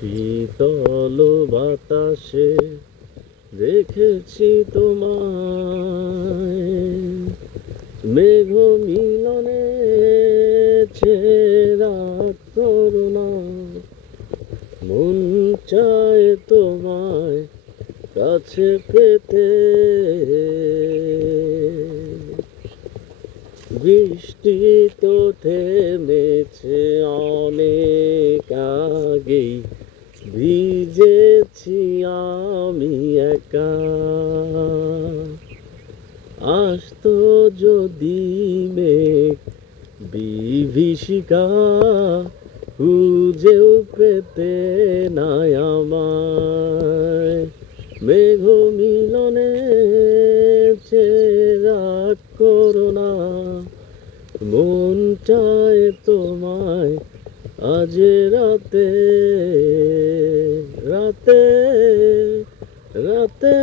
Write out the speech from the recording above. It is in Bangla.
শীতল বাতাসে দেখেছি তোমায়, মেঘ মিলনে ছেড়া করুণা, মন চায় তোমায় কাছে পেতে। বৃষ্টি তো থেমেছে অনেক আগেই, ভিজেছি আমি একা। আসতো যদি মেঘ বিভীষিকা, খুঁজেও পেতে নাই আমায়। মেঘ মিলনে ছেড়া করুণা, মন চায় তোমায় আজ রাতে রাতে রাতে।